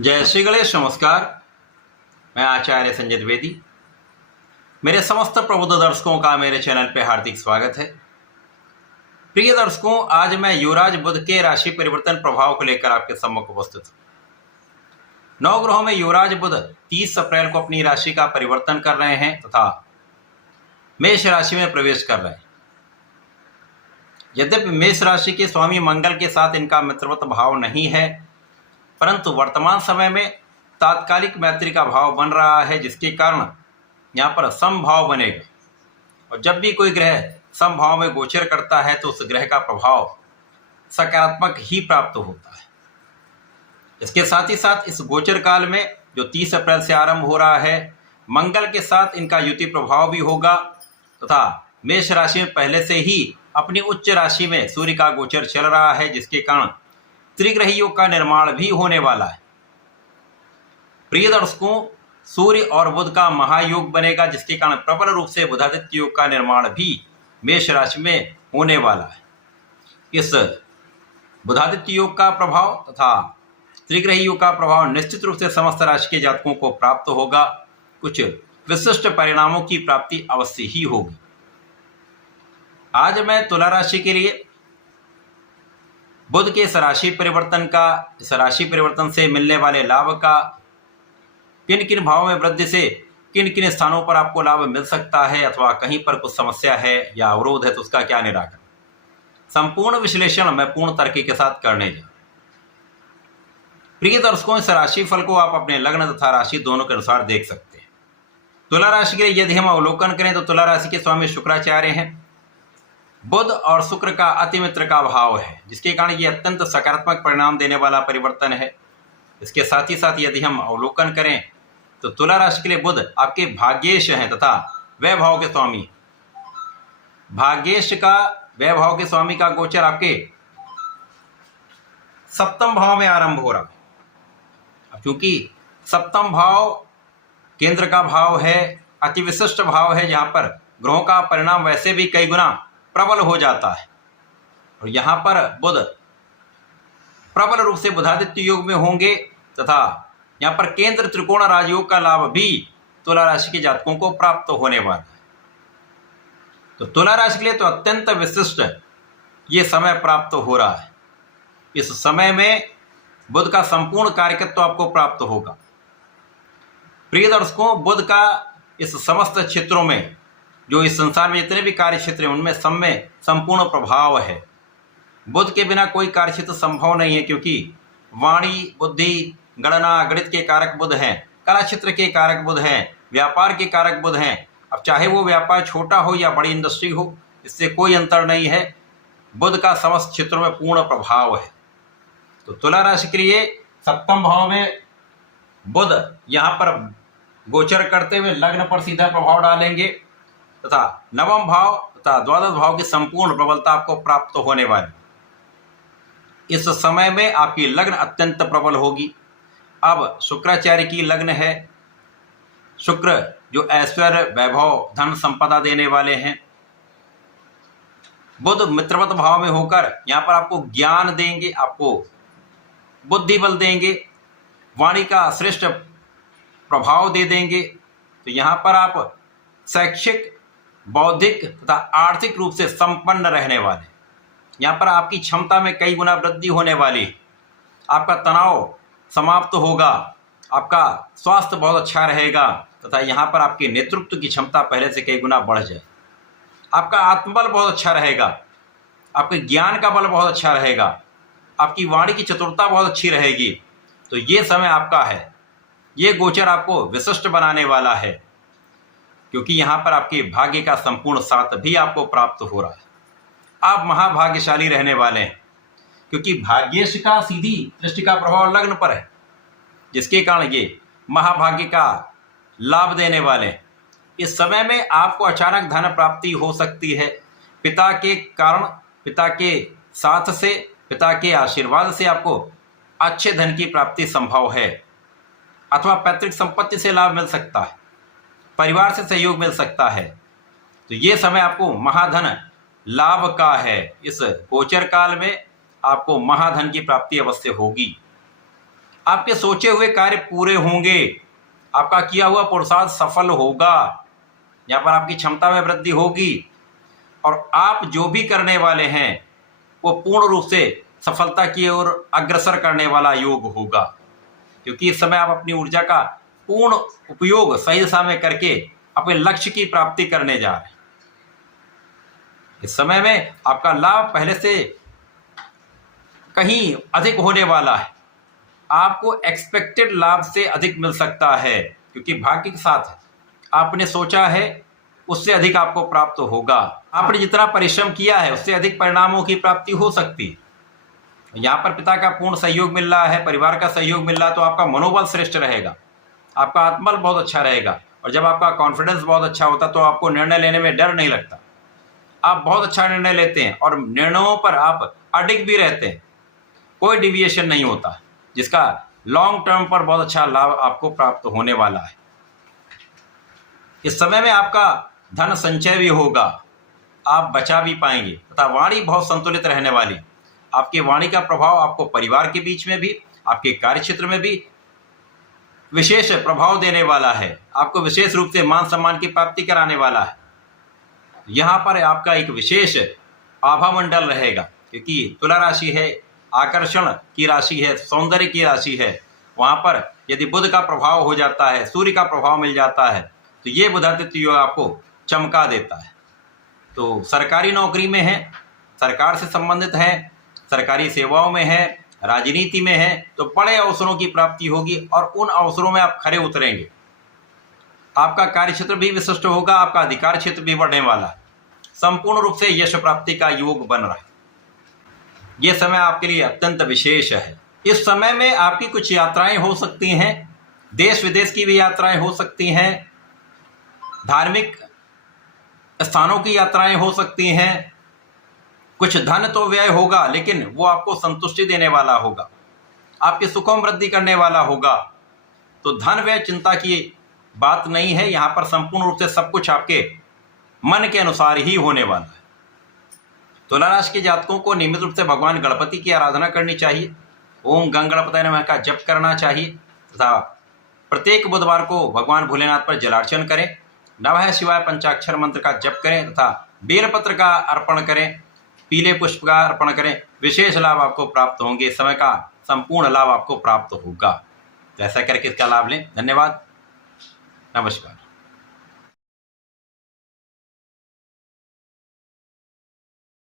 जय श्री गणेश। नमस्कार। मैं आचार्य संजय द्विवेदी। मेरे समस्त प्रबुद्ध दर्शकों का मेरे चैनल पे हार्दिक स्वागत है। प्रिय दर्शकों, आज मैं युवराज बुध के राशि परिवर्तन प्रभाव को लेकर आपके सम्मुख उपस्थित हूँ। 9 ग्रहों में युवराज बुध 30 अप्रैल को अपनी राशि का परिवर्तन कर रहे हैं तथा मेष राशि में प्रवेश कर रहे हैं। यद्यपि मेष राशि के स्वामी मंगल के साथ इनका मित्रवत भाव नहीं है, परंतु वर्तमान समय में तात्कालिक मैत्री का भाव बन रहा है, जिसके कारण यहाँ पर समभाव बनेगा। और जब भी कोई ग्रह समभाव में गोचर करता है तो उस ग्रह का प्रभाव सकारात्मक ही प्राप्त होता है। इसके साथ ही साथ इस गोचर काल में जो 30 अप्रैल से आरंभ हो रहा है, मंगल के साथ इनका युति प्रभाव भी होगा तथा मेष राशि में पहले से ही अपनी उच्च राशि में सूर्य का गोचर चल रहा है, जिसके कारण त्रिग्रही योग का निर्माण भी होने वाला है। प्रिय दर्शकों, सूर्य और बुध का महायोग बनेगा, जिसके कारण प्रबल रूप से बुधादित्य योग का निर्माण भी मेष राशि में होने वाला है। इस बुधादित्य योग का प्रभाव तथा त्रिग्रही योग का प्रभाव निश्चित रूप से समस्त राशि के जातकों को प्राप्त होगा। कुछ विशिष्ट परिणामों की प्राप्ति अवश्य ही होगी। आज मैं तुला राशि के लिए बुध के इस राशि परिवर्तन से मिलने वाले लाभ का, किन किन भावों में वृद्धि से किन किन स्थानों पर आपको लाभ मिल सकता है अथवा कहीं पर कुछ समस्या है या अवरोध है तो उसका क्या निराकरण, संपूर्ण विश्लेषण मैं पूर्ण तर्क के साथ करने जा। प्रिय दर्शकों, इस राशि फल को आप अपने लग्न तथा राशि दोनों के अनुसार देख सकते हैं। तुला राशि के लिए यदि हम अवलोकन करें तो तुला राशि के स्वामी शुक्राचार्य हैं। बुध और शुक्र का अति मित्र का भाव है, जिसके कारण ये अत्यंत सकारात्मक परिणाम देने वाला परिवर्तन है। इसके साथ ही साथ यदि हम अवलोकन करें तो तुला राशि के लिए बुध आपके भाग्येश हैं तथा वैभव के स्वामी। भाग्येश का वैभव के स्वामी का गोचर आपके सप्तम भाव में आरंभ हो रहा है। अब चूंकि सप्तम भाव केंद्र का भाव है, अति विशिष्ट भाव है, जहां पर ग्रहों का परिणाम वैसे भी कई गुना प्रबल हो जाता है। और यहाँ पर बुध प्रबल रूप से बुधादित्य योग में होंगे तथा यहाँ पर केंद्र त्रिकोण राजयोग का लाभ भी तुला राशि के जातकों को प्राप्त होने वाला है। तो तुला राशि के लिए तो अत्यंत विशिष्ट ये समय प्राप्त हो रहा है। इस समय में बुध का संपूर्ण कार्यकत्व आपको प्राप्त होगा। प्रिय दर्शकों, बुध का इस समस्त क्षेत्रों में, जो इस संसार में जितने भी कार्य क्षेत्र हैं उनमें सब में संपूर्ण प्रभाव है। बुध के बिना कोई कार्य क्षेत्र संभव नहीं है, क्योंकि वाणी, बुद्धि, गणना, गणित के कारक बुध हैं, कला क्षेत्र के कारक बुध हैं, व्यापार के कारक बुध हैं। अब चाहे वो व्यापार छोटा हो या बड़ी इंडस्ट्री हो, इससे कोई अंतर नहीं है। बुध का समस्त क्षेत्रों में पूर्ण प्रभाव है। तो तुला राशि के लिए सप्तम भाव में बुध यहाँ पर गोचर करते हुए लग्न पर सीधा प्रभाव डालेंगे तथा नवम भाव तथा द्वादश भाव की संपूर्ण प्रबलता आपको प्राप्त होने वाली। इस समय में आपकी लग्न अत्यंत प्रबल होगी। अब शुक्राचार्य की लग्न है। शुक्र जो ऐश्वर्य, वैभव, धन, संपदा देने वाले हैं। बुध मित्रवत भाव में होकर यहाँ पर आपको ज्ञान देंगे, आपको बुद्धि बल देंगे, वाणी का श्रेष्ठ प्रभाव दे देंगे। तो यहाँ पर आप शैक्षिक, बौद्धिक तथा आर्थिक रूप से संपन्न रहने वाले। यहाँ पर आपकी क्षमता में कई गुना वृद्धि होने वाली है। आपका तनाव समाप्त होगा, आपका स्वास्थ्य बहुत अच्छा रहेगा तथा यहाँ पर आपके नेतृत्व की क्षमता पहले से कई गुना बढ़ जाए। आपका आत्मबल बहुत अच्छा रहेगा, आपके ज्ञान का बल बहुत अच्छा रहेगा, आपकी वाणी की चतुरता बहुत अच्छी रहेगी। तो ये समय आपका है। ये गोचर आपको विशिष्ट बनाने वाला है, क्योंकि यहाँ पर आपके भाग्य का संपूर्ण साथ भी आपको प्राप्त हो रहा है। आप महाभाग्यशाली रहने वाले हैं, क्योंकि भाग्येश का सीधी दृष्टि का प्रभाव लग्न पर है, जिसके कारण ये महाभाग्य का लाभ देने वाले हैं। इस समय में आपको अचानक धन प्राप्ति हो सकती है। पिता के कारण, पिता के साथ से, पिता के आशीर्वाद से आपको अच्छे धन की प्राप्ति संभव है, अथवा पैतृक संपत्ति से लाभ मिल सकता है, परिवार से सहयोग मिल सकता है। तो ये समय आपको महाधन लाभ का है। इस गोचर काल में आपको महाधन की प्राप्ति अवश्य होगी। आपके सोचे हुए कार्य पूरे होंगे, आपका किया हुआ पुरुषार्थ सफल होगा, यहाँ पर आपकी क्षमता में वृद्धि होगी और आप जो भी करने वाले हैं वो पूर्ण रूप से सफलता की ओर अग्रसर करने वाला योग होगा, क्योंकि इस समय आप अपनी ऊर्जा का पूर्ण उपयोग सही दिशा में करके अपने लक्ष्य की प्राप्ति करने जा रहे हैं। इस समय में आपका लाभ पहले से कहीं अधिक होने वाला है, आपको एक्सपेक्टेड लाभ से अधिक मिल सकता है, क्योंकि भाग्य के साथ आपने सोचा है उससे अधिक आपको प्राप्त होगा। आपने जितना परिश्रम किया है उससे अधिक परिणामों की प्राप्ति हो सकती है। यहाँ पर पिता का पूर्ण सहयोग मिल रहा है, परिवार का सहयोग मिल रहा है, तो आपका मनोबल श्रेष्ठ रहेगा, आपका आत्मबल बहुत अच्छा रहेगा। और जब आपका कॉन्फिडेंस बहुत अच्छा होता तो आपको निर्णय लेने में डर नहीं लगता, आप बहुत अच्छा निर्णय लेते हैं और निर्णयों पर आप अडिग भी रहते हैं, कोई डिविएशन नहीं होता, जिसका लॉन्ग टर्म पर बहुत अच्छा लाभ आपको प्राप्त होने वाला है। इस समय में आपका धन संचय भी होगा, आप बचा भी पाएंगे तथा वाणी बहुत संतुलित रहने वाली। आपकी वाणी का प्रभाव आपको परिवार के बीच में भी, आपके कार्य क्षेत्र में भी विशेष प्रभाव देने वाला है, आपको विशेष रूप से मान सम्मान की प्राप्ति कराने वाला है। यहाँ पर आपका एक विशेष आभा मंडल रहेगा, क्योंकि तुला राशि है, आकर्षण की राशि है, सौंदर्य की राशि है। वहाँ पर यदि बुध का प्रभाव हो जाता है, सूर्य का प्रभाव मिल जाता है, तो ये बुधादित्य योग आपको चमका देता है। तो सरकारी नौकरी में है, सरकार से संबंधित है, सरकारी सेवाओं में है, राजनीति में है, तो बड़े अवसरों की प्राप्ति होगी और उन अवसरों में आप खरे उतरेंगे। आपका कार्य क्षेत्र भी विशिष्ट होगा, आपका अधिकार क्षेत्र भी बढ़ने वाला है, संपूर्ण रूप से यश प्राप्ति का योग बन रहा है। यह समय आपके लिए अत्यंत विशेष है। इस समय में आपकी कुछ यात्राएं हो सकती हैं, देश विदेश की भी यात्राएं हो सकती हैं, धार्मिक स्थानों की यात्राएं हो सकती हैं। कुछ धन तो व्यय होगा, लेकिन वो आपको संतुष्टि देने वाला होगा, आपके सुखों में वृद्धि करने वाला होगा। तो धन व्यय चिंता की बात नहीं है, यहाँ पर संपूर्ण रूप से सब कुछ आपके मन के अनुसार ही होने वाला है। तुला राशि के जातकों को नियमित रूप से भगवान गणपति की आराधना करनी चाहिए, ओम गंग गणपतये नमः का जप करना चाहिए तथा प्रत्येक बुधवार को भगवान भोलेनाथ पर जलार्चन करें, नमः शिवाय पंचाक्षर मंत्र का जप करें तथा बेलपत्र का अर्पण करें, पीले पुष्प का अर्पण करें। विशेष लाभ आपको प्राप्त होंगे, समय का संपूर्ण लाभ आपको प्राप्त होगा। तो ऐसा करके इसका लाभ लें। धन्यवाद, नमस्कार।